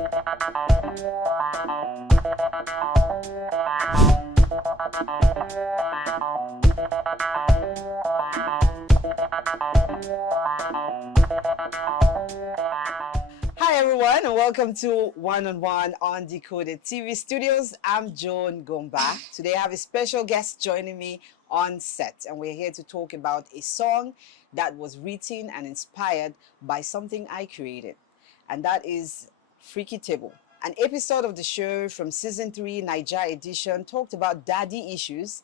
Hi everyone, and welcome to One on One on Decoded TV Studios. I'm Joan Ngomba. Today I have a special guest joining me on set, and we're here to talk about a song that was written and inspired by something I created, and that is Freaky Table. An episode of the show from season 3, Naija Edition, talked about daddy issues,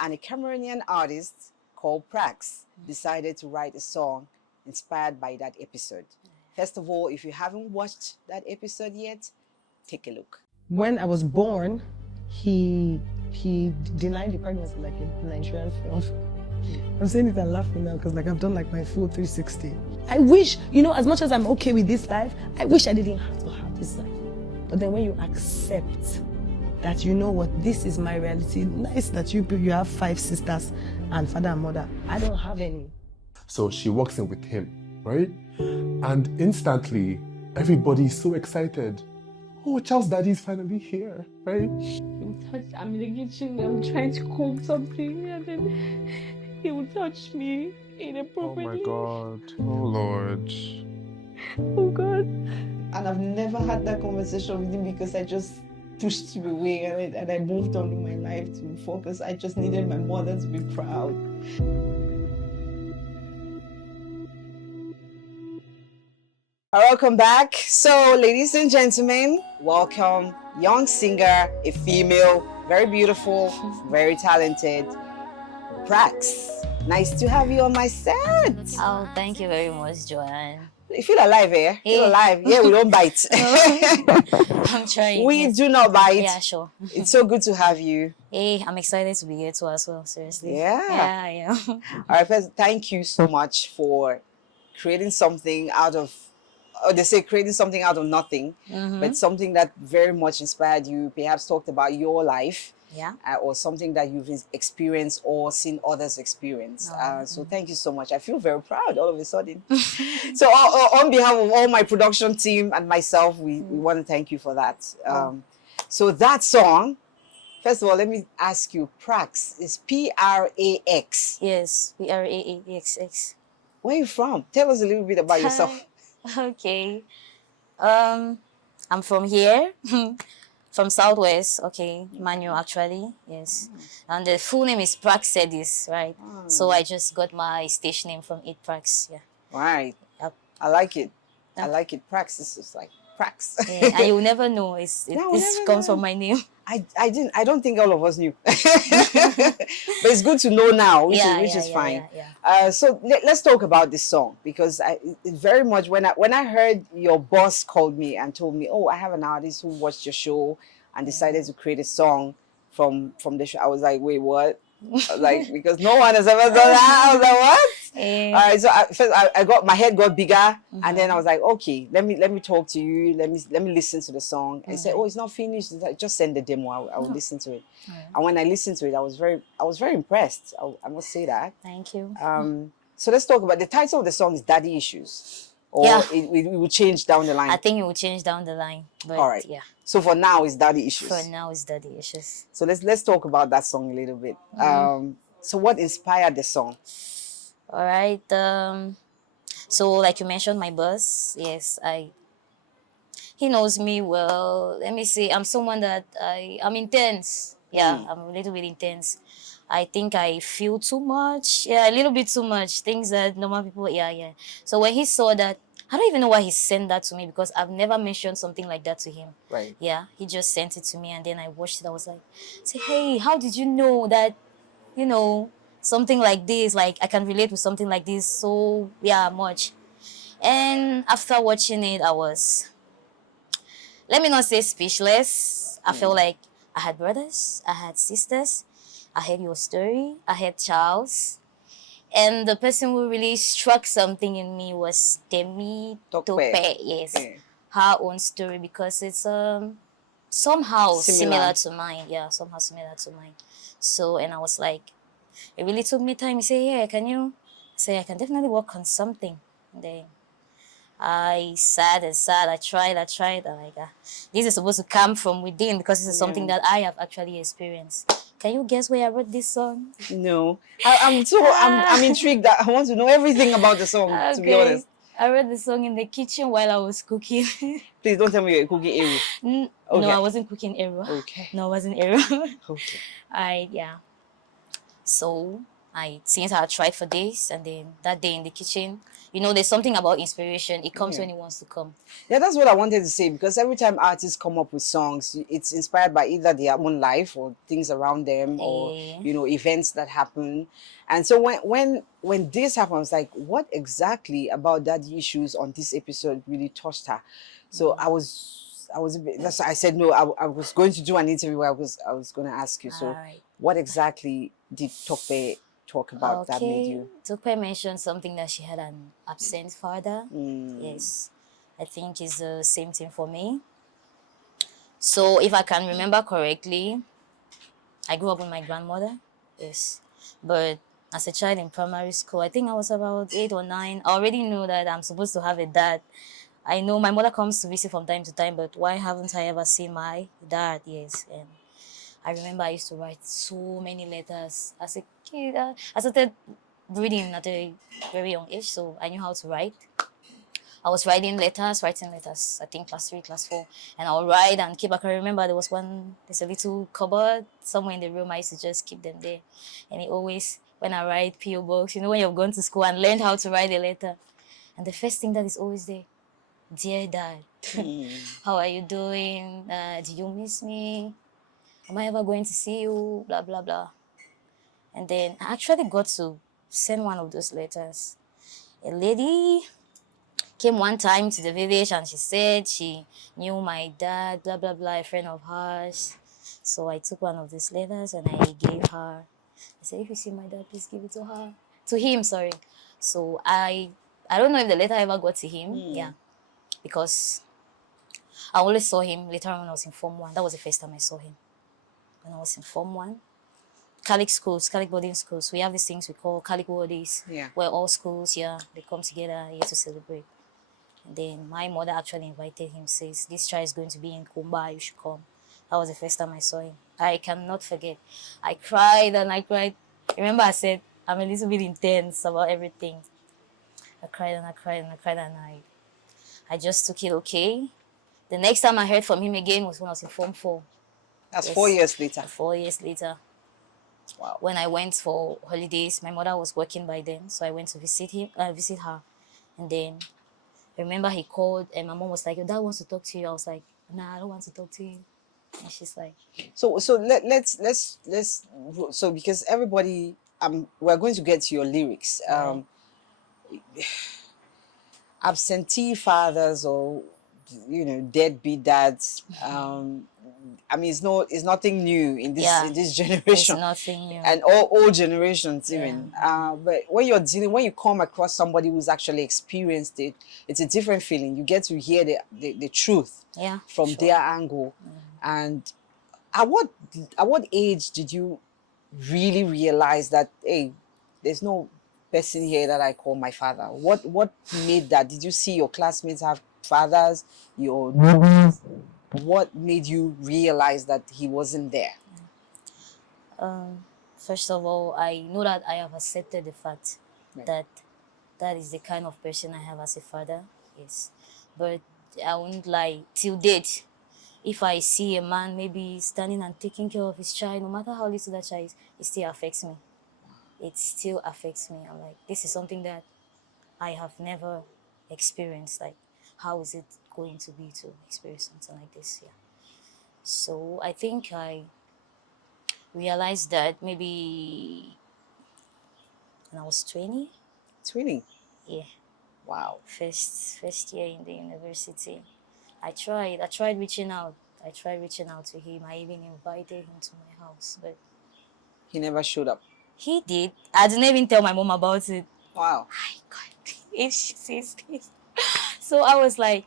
and a Cameroonian artist called PRAX decided to write a song inspired by that episode. First of all, if you haven't watched that episode yet, take a look. When I was born, he denied the pregnancy like a Nigerian film. I'm saying it and laughing now because I've done my full 360. I wish, as much as I'm okay with this life, I wish I didn't have to have this life. But then when you accept that this is my reality, nice that you have 5 sisters and father and mother. I don't have any. So she walks in with him, right? And instantly, everybody's so excited. Oh, Charles' daddy is finally here, right? I'm in the kitchen, I'm trying to cook something, and then he will touch me inappropriately. Oh my God. Oh Lord. Oh God. And I've never had that conversation with him because I just pushed him away and I moved on with my life to focus. I just needed my mother to be proud. Welcome back. So, ladies and gentlemen, welcome young singer, a female, very beautiful, very talented, PRAX. Nice to have you on my set. Oh, thank you very much, Joanne. You feel alive, eh? Feel alive. Yeah, we don't bite. I'm trying. We do not bite. Yeah, sure. It's so good to have you. Hey, I'm excited to be here too as well, seriously. Yeah. Yeah. All right, first, thank you so much for creating something out of, or they say creating something out of nothing, but something that very much inspired you, perhaps talked about your life. Yeah. Or something that you've experienced or seen others experience. So thank you so much. I feel very proud all of a sudden. So on behalf of all my production team and myself, we want to thank you for that. So that song, first of all, let me ask you, PRAX is P-R-A-X. Yes, PRAX. Where are you from? Tell us a little bit about yourself. Okay. I'm from here. From Southwest, okay, Manu actually, yes. And the full name is PRAX Sedis, right? So I just got my stage name from it, PRAX, yeah. Right. Yep. I like it. Yep. I like it. PRAX is just like PRAX. Yeah, and you'll never know. This comes from my name. I don't think all of us knew. But it's good to know now, which is fine. Yeah. So let's talk about this song because it very much when I heard your boss called me and told me, oh, I have an artist who watched your show and decided to create a song from the show. I was like, wait, what? Because no one has ever done that. I was like, what? All right, so first I got my head got bigger, and then I was like, okay, let me talk to you. Let me listen to the song. And say, oh, it's not finished. It's like, just send the demo. I will listen to it. And when I listened to it, I was very impressed. I must say that. Thank you. So let's talk about the title of the song is Daddy Issues. Or it will change down the line. I think it will change down the line. But all right. Yeah. So for now, it's Daddy Issues. For now, it's Daddy Issues. So let's talk about that song a little bit. So what inspired the song? All right. So like you mentioned, my boss. Yes, he knows me well. Let me see. I'm someone that I'm intense. Yeah, I'm a little bit intense. I think I feel too much. Yeah, a little bit too much. Things that normal people, yeah. So when he saw that, I don't even know why he sent that to me because I've never mentioned something like that to him. Right. Yeah, he just sent it to me and then I watched it. I was like, say, hey, how did you know that, something like this, like I can relate with something like this so, much. And after watching it, I was, let me not say speechless. I felt like I had brothers, I had sisters, I heard your story, I heard Charles. And the person who really struck something in me was Temitope, yes. Yeah. Her own story because it's somehow similar to mine. Yeah, somehow similar to mine. So, and I was like, it really took me time. He said, yeah, can you? I said, I can definitely work on something. And then I sat and sat. I tried. I'm like, this is supposed to come from within because this is something Yeah. that I have actually experienced. Can you guess where I wrote this song? No. I'm intrigued. That I want to know everything about the song, to be Okay. honest. I wrote the song in the kitchen while I was cooking. Please don't tell me you're cooking Eru. No, Okay. I wasn't cooking Eru. Okay. No, I wasn't Eru. Okay. Yeah. So since I tried for this, and then that day in the kitchen, there's something about inspiration. It comes Yeah. when it wants to come. Yeah, that's what I wanted to say, because every time artists come up with songs, it's inspired by either their own life or things around them, or Yeah. events that happen. And so when this happened, I was like, what exactly about daddy issues on this episode really touched her? So I was a bit, that's why I said no. I was going to do an interview where I was going to ask you. So Alright. what exactly did Tope talk about that made Okay. you? Tope mentioned something that she had an absent father. Yes. I think it's the same thing for me. So if I can remember correctly, I grew up with my grandmother. Yes. But as a child in primary school, I think I was about 8 or 9. I already knew that I'm supposed to have a dad. I know my mother comes to visit from time to time, but why haven't I ever seen my dad? Yes. And I remember I used to write so many letters as a kid. I started reading at a very young age, so I knew how to write. I was writing letters, I think class 3, class 4. And I'll write and keep. I can remember there's a little cupboard somewhere in the room. I used to just keep them there. And it always, when I write P.O. Box, when you've gone to school and learned how to write a letter. And the first thing that is always there, dear Dad, how are you doing? Do you miss me? Am I ever going to see you? Blah, blah, blah. And then I actually got to send one of those letters. A lady came one time to the village and she said she knew my dad, blah, blah, blah, a friend of hers. So I took one of these letters and I gave her. I said, if you see my dad, please give it to her. To him, sorry. So I don't know if the letter ever got to him. Yeah. Because I only saw him later on when I was in Form 1. That was the first time I saw him. When I was in Form 1. Catholic boarding schools. We have these things we call Catholic Worldies. Yeah. Where all schools, they come together here to celebrate. And then my mother actually invited him, says, this child is going to be in Kumba, you should come. That was the first time I saw him. I cannot forget. I cried and I cried. Remember I said, I'm a little bit intense about everything. I cried and I cried and I cried and I just took it okay. The next time I heard from him again was when I was in Form 4. That's Yes. 4 years later. 4 years later. Wow. When I went for holidays, my mother was working by then, so I went to visit her. And then I remember he called and my mom was like, your dad wants to talk to you. I was like, nah, I don't want to talk to you. And she's like, So let's so, because everybody, we're going to get to your lyrics. Right. Absentee fathers, or deadbeat dads. I mean, it's nothing new in this it's generation, nothing new. and all generations even. But when you come across somebody who's actually experienced it, it's a different feeling. You get to hear the truth from their angle. And at what age did you really realize that, hey, there's no person here that I call my father? What made that? Did you see your classmates have fathers? What made you realize that he wasn't there? First of all, I know that I have accepted the fact Right. that that is the kind of person I have as a father. Yes. But I won't lie, till date, if I see a man maybe standing and taking care of his child, no matter how little that child is, it still affects me. It still affects me. I'm like, this is something that I have never experienced. Like, how is it going to be to experience something like this? Yeah. So I think I realized that maybe when I was 20. 20. Yeah. Wow. First year in the university. I tried reaching out. I tried reaching out to him. I even invited him to my house, but He never showed up. he did. I didn't even tell my mom about it. Wow. My God, if she sees this. So I was like,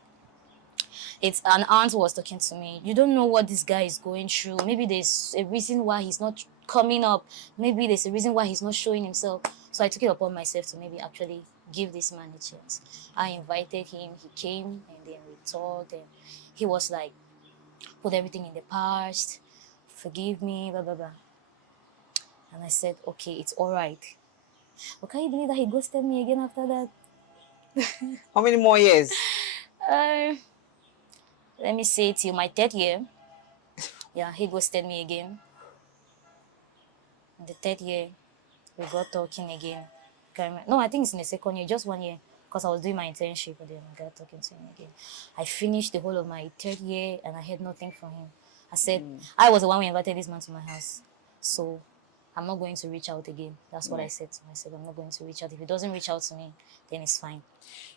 it's an aunt was talking to me. You don't know what this guy is going through. Maybe there's a reason why he's not coming up. Maybe there's a reason why he's not showing himself. So I took it upon myself to maybe actually give this man a chance. I invited him, he came, and then we talked, and he was like, put everything in the past, forgive me, blah, blah, blah. And I said, okay, it's all right. But can you believe that he ghosted me again after that? How many more years? Uh, Let me say till my third year. Yeah, he ghosted me again. In the third year, we got talking again. No, I think it's in the second year, just 1 year, because I was doing my internship, but then I got talking to him again. I finished the whole of my third year and I had nothing from him. I said, I was the one who invited this man to my house. So I'm not going to reach out again. That's what I said to him. I said, I'm not going to reach out. If he doesn't reach out to me, then it's fine.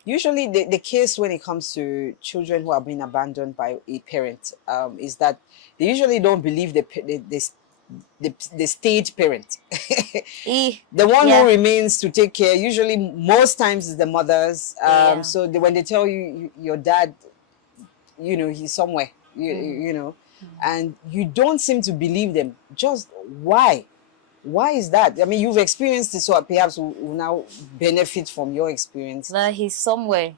Usually, the case when it comes to children who are being abandoned by a parent is that they usually don't believe the stage parent. The one who remains to take care, usually most times is the mothers. So when they tell you your dad, you know, he's somewhere, you know, and you don't seem to believe them. Just why? Why is that? I mean, you've experienced this, so perhaps we'll now benefit from your experience. That he's somewhere.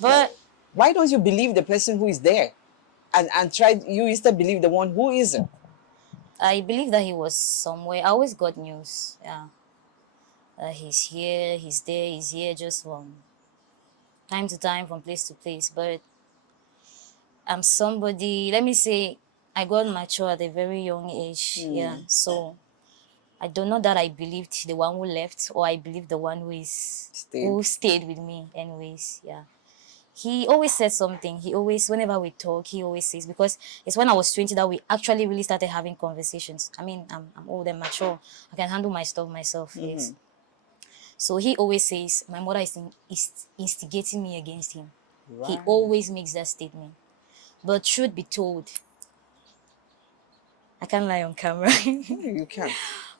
But why don't you believe the person who is there? And try, you instead believe the one who isn't? I believe that he was somewhere. I always got news. Yeah. He's here, he's there, he's here, just from time to time, from place to place. But I'm somebody, let me say, I got mature at a very young age. Yeah. So I don't know that I believed the one who left or I believed the one who stayed with me anyways. Yeah. He always said something. He always, whenever we talk, he always says, because it's when I was 20 that we actually really started having conversations. I mean, I'm old and mature. I can handle my stuff myself. Yes. So he always says, my mother is instigating me against him. Right. He always makes that statement. But truth be told, I can't lie on camera. You can't.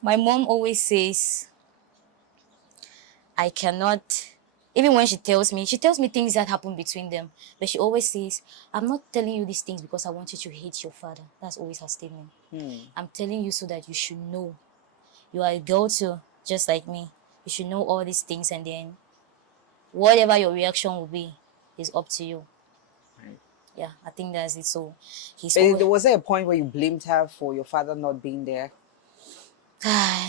My mom always says, I cannot, even when she tells me things that happen between them. But she always says, I'm not telling you these things because I want you to hate your father. That's always her statement. I'm telling you so that you should know. You are a girl too, just like me. You should know all these things, and then whatever your reaction will be is up to you. Right. Yeah, I think that's it. So was there a point where you blamed her for your father not being there?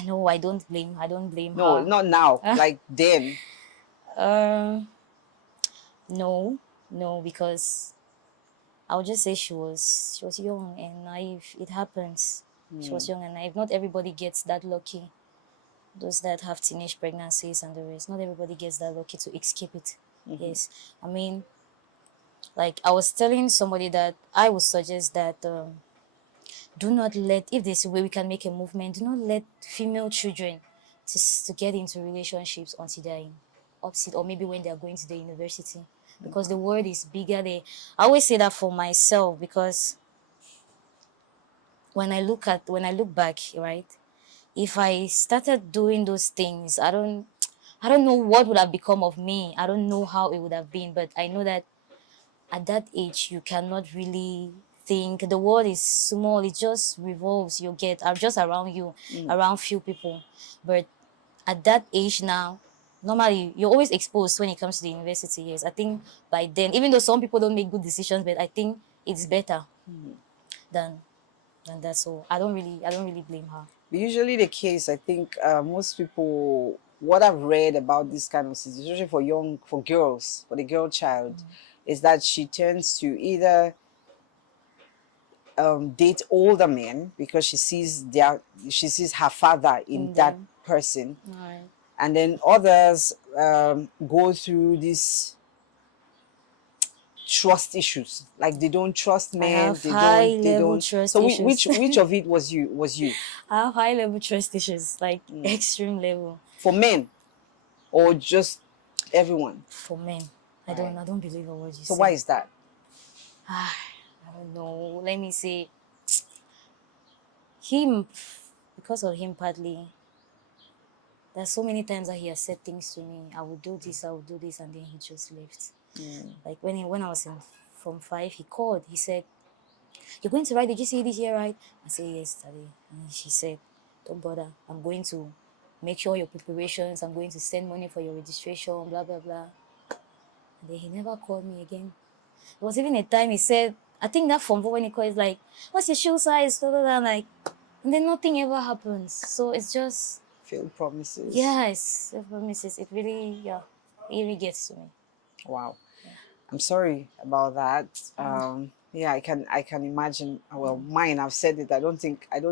No, I don't blame her. No, not now. Like then. No, because I would just say she was young and naive. It happens. She was young and naive. Not everybody gets that lucky. Those that have teenage pregnancies and the rest, not everybody gets that lucky to escape it. Yes. I mean, like I was telling somebody that I would suggest that do not let, if there's a way we can make a movement, do not let female children to get into relationships until they're in opposite, or maybe when they're going to the university, because the world is bigger there. I always say that for myself, because when I look back, right, if I started doing those things, I don't know what would have become of me. I don't know how it would have been, but I know that at that age, you cannot really think. The world is small. It just revolves. You get just around you, around few people. But at that age now, normally, you're always exposed when it comes to the university. Yes, I think by then, even though some people don't make good decisions, but I think it's better than that. So I don't really blame her. Usually the case, I think most people, what I've read about this kind of situation, especially for girls, for the girl child, is that she tends to either date older men because she sees her father in that person, Right. and then others go through this trust issues, like they don't trust men. I have high level trust issues. So which of it was you? I have high level trust issues, like extreme level. For men, or just everyone? For men, I don't believe a word you say. So why is that? I don't know. Let me say, him, because of him partly. There's so many times that he has said things to me. I will do this, and then he just left. Like when I was in Form 5, he called. He said, "You're going to write the GCE this year, right?" I said, "Yes, Daddy." And she said, "Don't bother. I'm going to make sure your preparations. I'm going to send money for your registration, blah blah blah. And then he never called me again. There was even a time he said, I think that phone when he called is like, what's your shoe size? Blah, blah, blah. Like, and then nothing ever happens. So it's just, Failed promises. yes, the promises. It really, yeah, it really gets to me. Wow. I'm sorry about that. Yeah, I can imagine. Well, mine, I've said it. I don't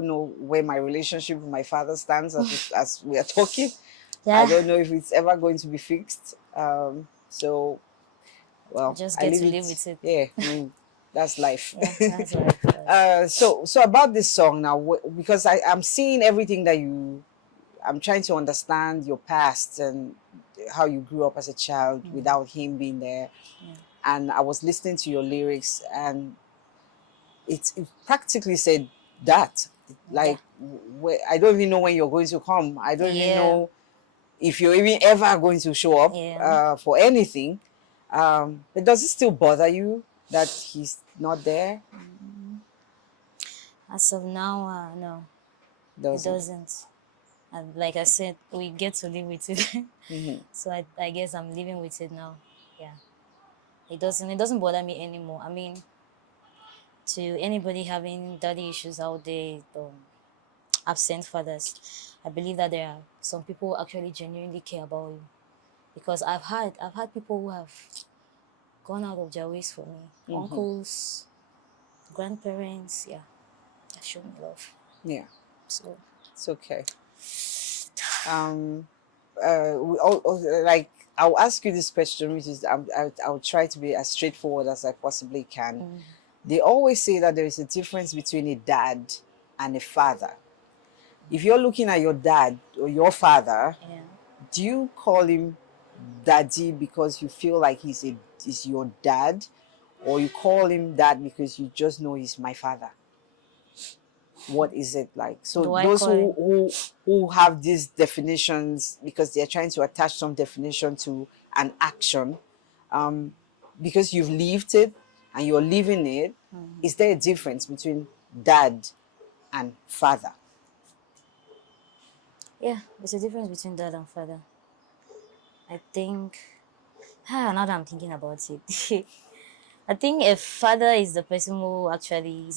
know where my relationship with my father stands as we are talking. I Yeah, don't know if it's ever going to be fixed. So, I well, just I get leave to it. live with it. Yeah, I mean, that's life. Yeah, that's life. So about this song now, because I'm seeing everything that I'm trying to understand your past and how you grew up as a child without him being there. And I was listening to your lyrics, and it practically said that, like, I don't even know when you're going to come. I don't even Yeah, know if you're even ever going to show up yeah. for anything. But does it still bother you that he's not there? As of now, no, it Doesn't. doesn't. And like I said, we get to live with it. Mm-hmm. So I guess I'm living with it now. Yeah. It doesn't bother me anymore. I mean, to anybody having daddy issues out there, absent fathers, I believe that there are some people who actually genuinely care about you. Because I've had people who have gone out of their ways for me. Mm-hmm. Uncles, grandparents, yeah. They've shown me love. Yeah, So it's okay. Like, I'll ask you this question, which is I'll try to be as straightforward as I possibly can. They always say that there is a difference between a dad and a father. If you're looking at your dad or your father, yeah. do you call him daddy because you feel like he's your dad, or you call him dad because you just know he's my father? What is it like? So Do I those call him? who have these definitions because they're trying to attach some definition to an action, because you've lived it and you're living it, is there a difference between dad and father? Yeah, there's a difference between dad and father. I think now that I'm thinking about it, I think a father is the person who actually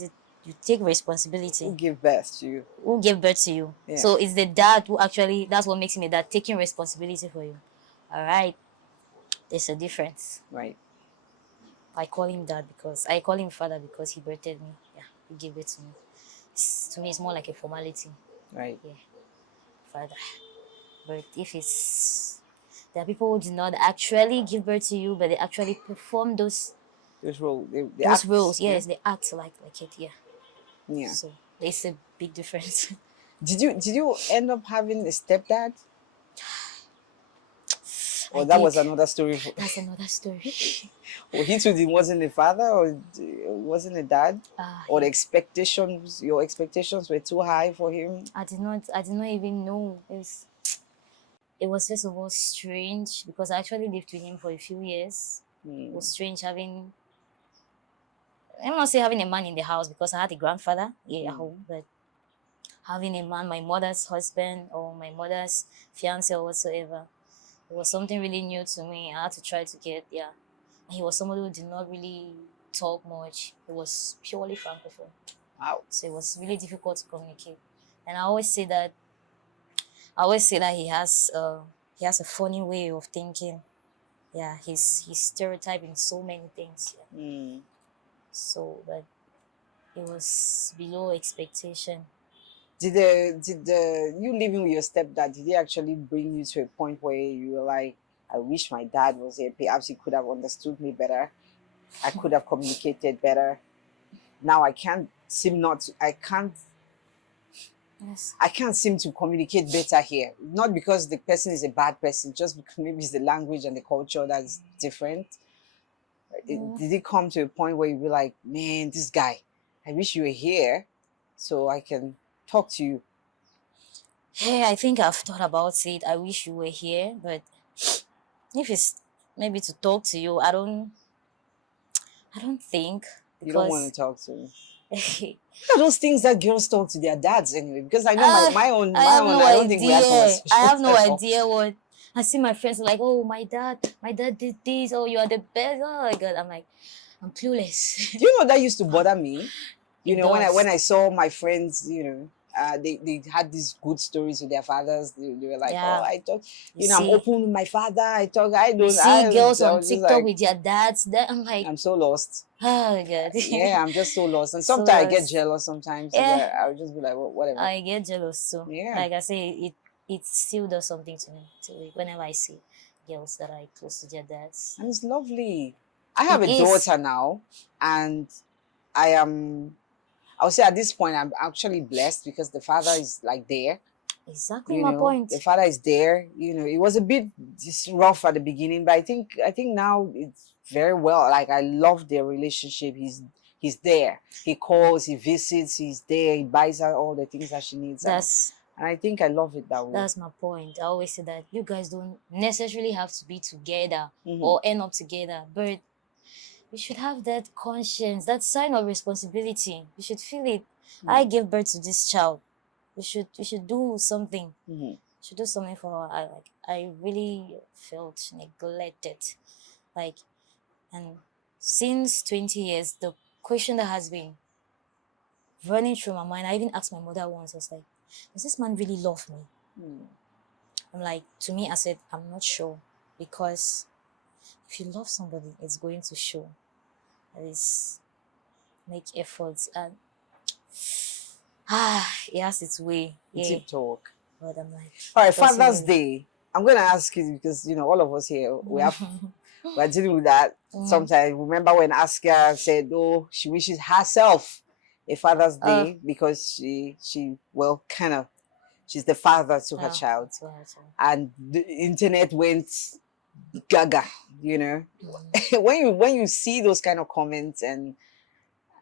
you take responsibility, Who give birth to you? who gave birth to you. Yeah. So it's the dad who actually that's what makes him a dad, taking responsibility for you. All right, there's a difference. Right. I call him father because he birthed me. Yeah, he gave it to me. To me, it's more like a formality. Right. Yeah, father. But if it's there are people who do not actually give birth to you, but they actually perform those Those roles, the those acts, roles. yeah? Yes, they act like it. Yeah. Yeah. So there's a big difference. Did you end up having a stepdad? I Or that did. was another story? That's another story. Or he too wasn't a father, or wasn't a dad? Or the Yeah. expectations, your expectations were too high for him? I did not even know. It was first of all strange because I actually lived with him for a few years. It was strange having I'm not say having a man in the house because I had a grandfather here at home, but having a man, my mother's husband or my mother's fiance or whatsoever, it was something really new to me. I had to try to get, yeah. And he was somebody who did not really talk much. He was purely francophone. Wow. So it was really difficult to communicate. And I always say that he has a funny way of thinking. Yeah, he's stereotyping so many things. Yeah. So but it was below expectation. Did you living with your stepdad, did he actually bring you to a point where you were like, I wish my dad was here, perhaps he could have understood me better, I could have communicated better? Now Yes. I can't seem to communicate better here. Not because the person is a bad person, just because maybe it's the language and the culture that's different. Did it come to a point where you were like, man, this guy, I wish you were here so I can talk to you? Hey, I think I've thought about it. I wish you were here, but if it's maybe to talk to you, I don't think You don't want because to talk to me? What are those things that girls talk to their dads anyway? Because I know I have no I don't think we had idea. I have conversations no at all. idea what. I see my friends like, oh, my dad did this. Oh, you are the best. Oh my God. I'm like, I'm clueless. Do you know that used to bother me? You It know, does. when I saw my friends, you know, they had these good stories with their fathers. They were like, oh, Yeah. I talk, You you know, I'm see, open with my father. I talk, I you don't, see girls I on was just TikTok like, with their dads. That I'm like, I'm so lost. oh my God. Yeah, I'm just so lost. And So sometimes I get lost. jealous sometimes. Yeah, I'll just be like, well, whatever. I get jealous too. Yeah. Like I say, it still does something to me. Whenever I see girls that are close to their dads. And it's lovely. I have It a is. daughter now, and I would say at this point, I'm actually blessed because the father is like there. Exactly You my know, point. the father is there. You know, it was a bit just rough at the beginning, but I think now it's very well. Like I love their relationship. He's there. He calls, he visits, he's there. He buys her all the things that she needs. And I think I love it that way. That's my point. I always say that you guys don't necessarily have to be together Mhm. or end up together, but you should have that conscience, that sign of responsibility. You should feel it. I gave birth to this child. You should do something. Mhm. Should do something for her. I really felt neglected. Like, and since 20 years, the question that has been running through my mind, I even asked my mother once, I was like, does this man really love me? I'm like, to me, I said, I'm not sure. Because if you love somebody, it's going to show. That is, make efforts. And it has its way. Yeah. Deep talk. But I'm like, All right, doesn't Father's really- Day. I'm gonna ask you because you know all of us here we're dealing with that. Sometimes remember when Aska said, "Oh, she wishes herself a Father's Day because she well kind of she's the father to her child." that's what I said. And the internet went gaga, you know. when you see those kind of comments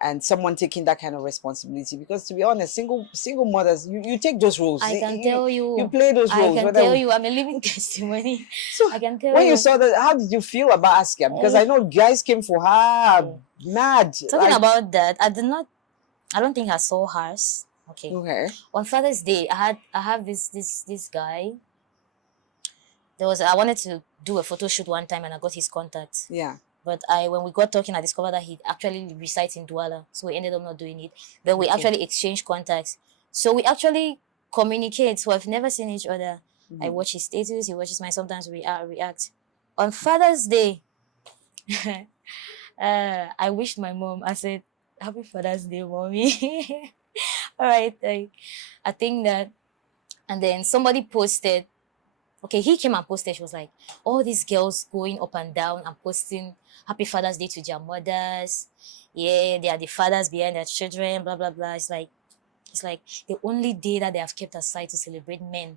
and someone taking that kind of responsibility, because to be honest, single mothers, you take those roles. I can tell you. You play those roles. I can tell you. I'm a living testimony. So I can tell when you. you saw that, how did you feel about Askia? Because I know guys came for her, mad. Talking about that, I don't think I saw hers. Okay. Okay. On Father's Day, I have this guy. I wanted to do a photo shoot one time and I got his contact. Yeah. But when we got talking, I discovered that he actually resides in Douala. So we ended up not doing it. Then we actually exchanged contacts. So we actually communicate. So I've never seen each other. I watch his status, he watches mine. Sometimes we react. On Father's Day, I wished my mom. I said, "Happy Father's Day, mommy." All right. I think that. And then somebody posted. Okay, he came and posted. She was like, all these girls going up and down and posting Happy Father's Day to their mothers. Yeah, they are the fathers behind their children, blah, blah, blah. It's like the only day that they have kept aside to celebrate men.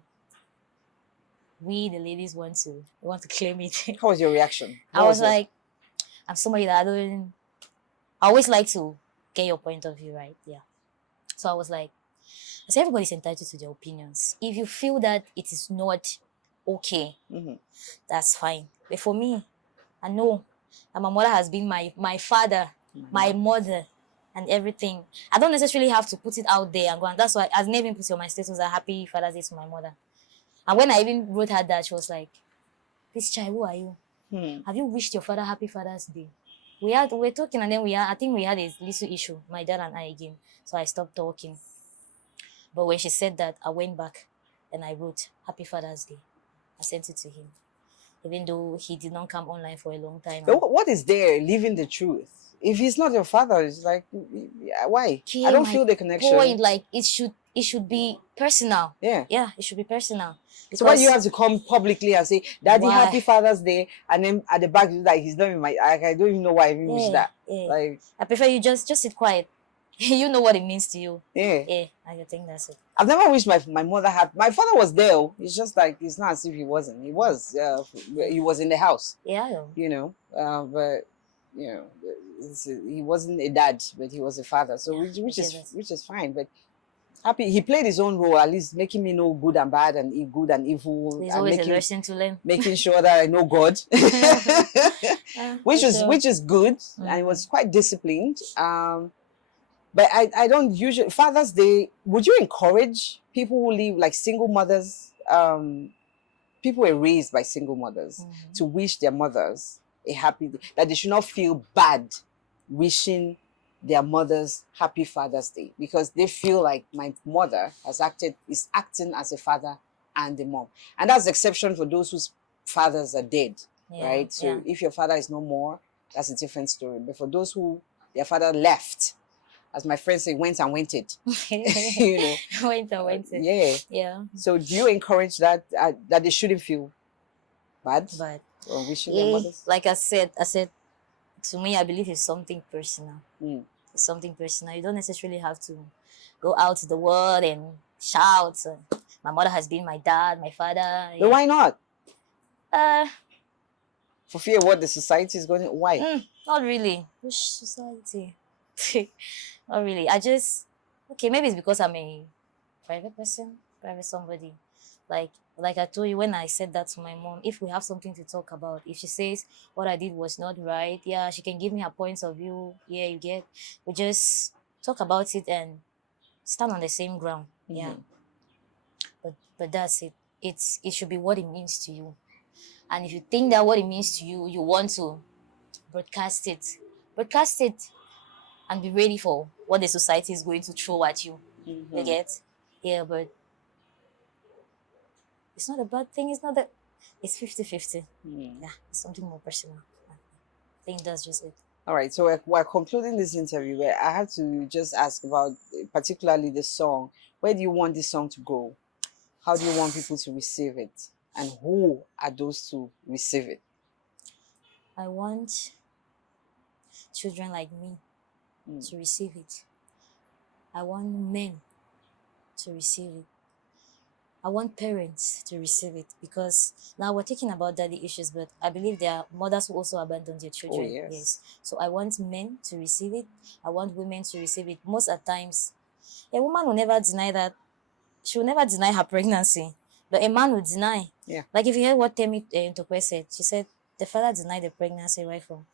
We, the ladies, want to claim it. How was your reaction? I was like, I'm somebody that I always like to get your point of view, right? Yeah. So I was like, I said, everybody's entitled to their opinions. If you feel that it is not okay, that's fine. But for me, I know that my mother has been my father, my mother, and everything. I don't necessarily have to put it out there and go. And that's why I've never even put it on my status a Happy Father's Day to my mother. And when I even wrote her that, she was like, "This child, who are you? Have you wished your father Happy Father's Day?" We're talking, and then I think we had a little issue, my dad and I again. So I stopped talking. But when she said that, I went back and I wrote Happy Father's Day. I sent it to him, even though he did not come online for a long time. But what is there living the truth? If he's not your father, it's like, why? I don't feel the connection. Point, like it should be personal. Yeah. Yeah, it should be personal. So why do you have to come publicly and say, "Daddy, Why? Happy Father's Day," and then at the back, like he's not in my. I don't even know why I even wish that. Yeah. Like, I prefer you just sit quiet. You know what it means to you. yeah. Yeah, I think that's it. I've never wished my mother happy. My father was there. It's just like it's not as if he wasn't. He was. He was in the house. Yeah, I know. You know, but you know, he wasn't a dad, but he was a father. So which is fine. But happy he played his own role, at least making me know good and bad and good and evil. There's and always a lesson to learn. making sure that I know God, which is good, and it was quite disciplined. But I don't usually Father's Day. Would you encourage people who live like single mothers? People were raised by single mothers to wish their mothers a happy day, that they should not feel bad wishing their mothers happy Father's Day because they feel like my mother is acting as a father and a mom, and that's the exception for those whose fathers are dead, right? So if your father is no more, that's a different story. But for those who their father left, as my friends say, went and went it. You know, went and went it. Yeah. Yeah. So do you encourage that that they shouldn't feel bad But or wishing their mothers? like I said, to me, I believe it's something personal. It's something personal. You don't necessarily have to go out to the world and shout. My mother has been my dad, my father. But why not? Uh, For fear of what the society is going to. Why? Not really. Which society? Not really. Okay, maybe it's because I'm a private person, private somebody. Like I told you when I said that to my mom, if we have something to talk about, if she says what I did was not right, yeah, she can give me her points of view. Yeah, you get. We just talk about it and stand on the same ground. Yeah. But that's it. It should be what it means to you. And if you think that what it means to you, you want to broadcast it and be ready for what the society is going to throw at you. You get? Yeah, but it's not a bad thing. It's 50-50. Yeah, it's something more personal. I think that's just it. All right, so we're concluding this interview where I have to just ask about particularly the song. Where do you want this song to go? How do you want people to receive it? And who are those to receive it? I want children like me to receive it. I want men to receive it. I want parents to receive it, because now we're talking about daddy issues, but I believe there are mothers who also abandon their children. Oh, yes. So I want men to receive it. I want women to receive it. Most at times, a woman will never deny that. She will never deny her pregnancy, but a man will deny. Yeah. Like if you hear what Temitope said, she said the father denied the pregnancy right from.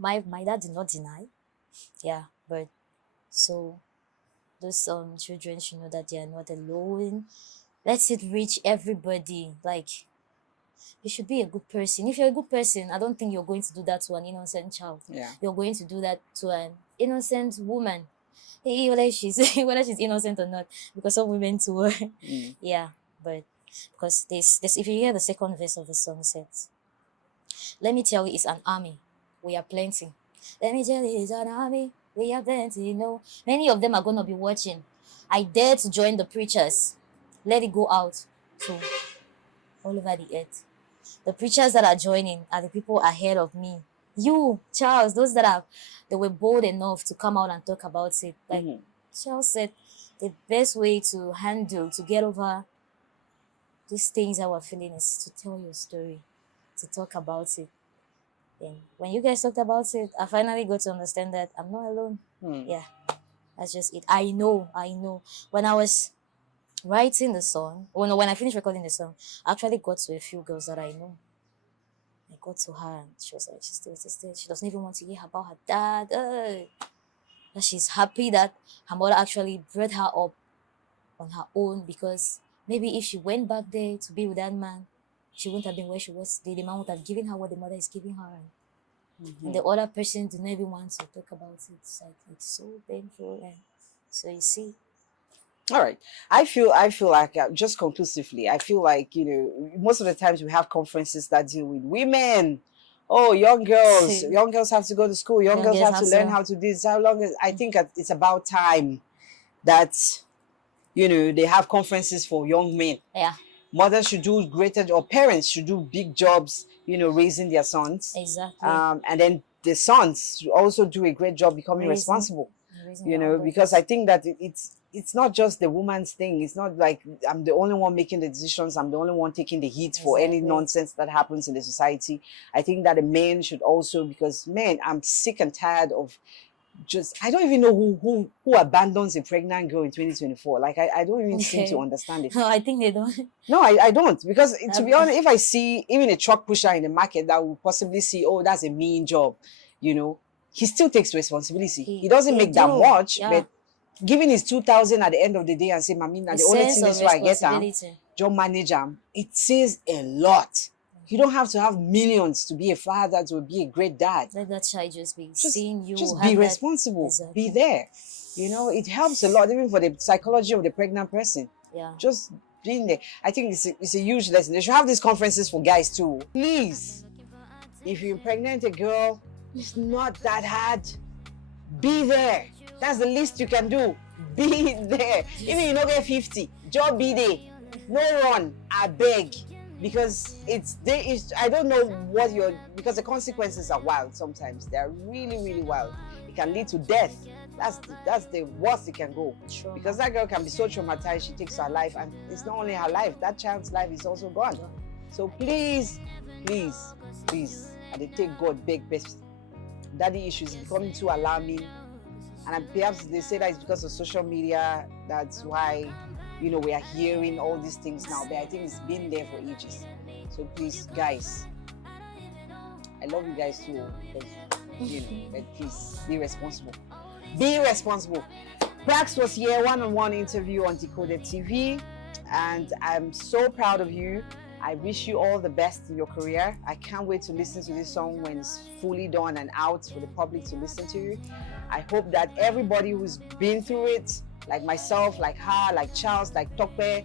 My dad did not deny. Yeah, but so those children should know that they are not alone. Let it reach everybody. Like, you should be a good person. If you're a good person, I don't think you're going to do that to an innocent child. Yeah. You're going to do that to an innocent woman. Whether she's innocent or not, because some women too. Yeah, but because this if you hear the second verse of the song, it says, let me tell you, it's an army. We are plenty. Let me tell you, it's an army. We are plenty. No, many of them are going to be watching. I dare to join the preachers. Let it go out to all over the earth. The preachers that are joining are the people ahead of me. You, Charles, those they were bold enough to come out and talk about it. Like Charles said, the best way to get over these things that we're feeling is to tell your story, to talk about it. And when you guys talked about it, I finally got to understand that I'm not alone. Yeah, that's just it. I know. When I was writing the song, when I finished recording the song, I actually got to a few girls that I know. I got to her and she was like, she doesn't even want to hear about her dad. That she's happy that her mother actually brought her up on her own, because maybe if she went back there to be with that man, she wouldn't have been where she was today. The man would have given her what the mother is giving her. And the other person didn't even want to talk about it. It's like, it's so painful. And so you see. All right. I feel like, just conclusively, I feel like, most of the times we have conferences that deal with women. Oh, young girls. Young girls have to go to school. Young girls have to learn how to do this. How long is, I think it's about time that, they have conferences for young men. Yeah. Mothers should do greater, or parents should do big jobs, raising their sons. Exactly. And then the sons should also do a great job becoming responsible. Because I think that it's not just the woman's thing. It's not like I'm the only one making the decisions. I'm the only one taking the heat for any nonsense that happens in the society. I think that the men should also, because men, I'm sick and tired of I don't even know who abandons a pregnant girl in 2024. Like, I don't even seem to understand it. No, I think they don't. No, I don't. Because to be honest, if I see even a truck pusher in the market that will possibly see, oh, that's a mean job, he still takes responsibility. He doesn't he make that do, much, yeah. but giving his 2,000 at the end of the day and say, "Mami, now The the only sense thing of is why I get them, responsibility. John manage them." It says a lot. You don't have to have millions to be a father, to be a great dad. Let that child just be Just, seeing you. just have be that- responsible. Exactly. Be there. You know, it helps a lot, even for the psychology of the pregnant person. Yeah. Just being there. I think it's a huge lesson. They should have these conferences for guys too. Please, if you impregnate a girl, it's not that hard. Be there. That's the least you can do. Be there. Even you don't get 50, just be there. No run, I beg. Because I don't know what because the consequences are wild sometimes. They're really, really wild. It can lead to death. That's the worst it can go. Sure. Because that girl can be so traumatized, she takes her life, and it's not only her life, that child's life is also gone. So please, please, please, and they take God big best. Daddy issues becoming too alarming, and perhaps they say that it's because of social media. That's why, you know, we are hearing all these things now. But I think it's been there for ages. So please, guys, I love you guys too, because, you know, but please be responsible. Be responsible. PRAX was here, one-on-one interview on Decoded TV, and I'm so proud of you. I wish you all the best in your career. I can't wait to listen to this song when it's fully done and out for the public to listen to. I hope that everybody who's been through it, like myself, like her, like Charles, like Tope,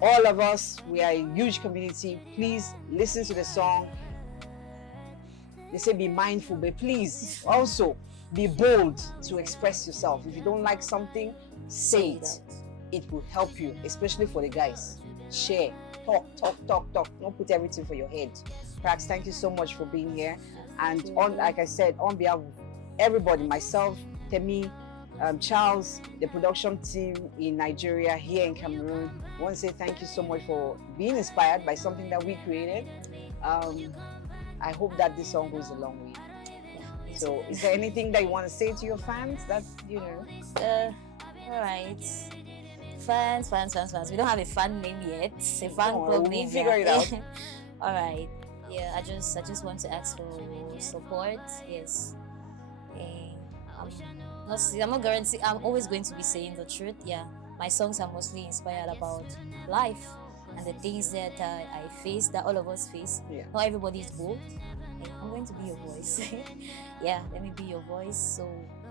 all of us, we are a huge community. Please listen to the song. They say be mindful, but please also be bold to express yourself. If you don't like something, say it. It will help you, especially for the guys. Share, talk. Don't put everything for your head. PRAX, thank you so much for being here. And like I said, on behalf of everybody, myself, Temi, Charles, the production team in Nigeria, here in Cameroon, I want to say thank you so much for being inspired by something that we created. I hope that this song goes a long way. So, is there anything that you want to say to your fans? That's, you know. All right. Fans. We don't have a fan name yet. A fan club name. We'll figure it out. All right. Yeah, I just want to ask for support. Yes. I'm not guaranteeing. I'm always going to be saying the truth. Yeah. My songs are mostly inspired about life and the things that I face, that all of us face. Yeah. Not everybody is bold. I'm going to be your voice. Yeah, let me be your voice. So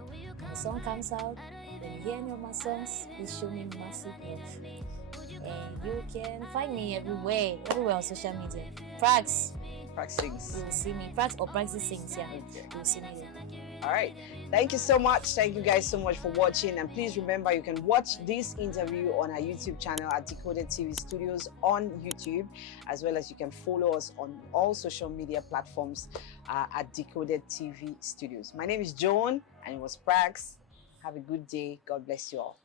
when the song comes out, when you hear any of my songs, please show me massive love. And you can find me everywhere on social media. PRAX sings. You will see me. PRAX or PRAX sings, yeah. Okay. You will see me there. All right. Thank you so much. Thank you guys so much for watching. And please remember, you can watch this interview on our YouTube channel at Decoded TV Studios on YouTube, as well as you can follow us on all social media platforms at Decoded TV Studios. My name is Joan, and it was PRAX. Have a good day. God bless you all.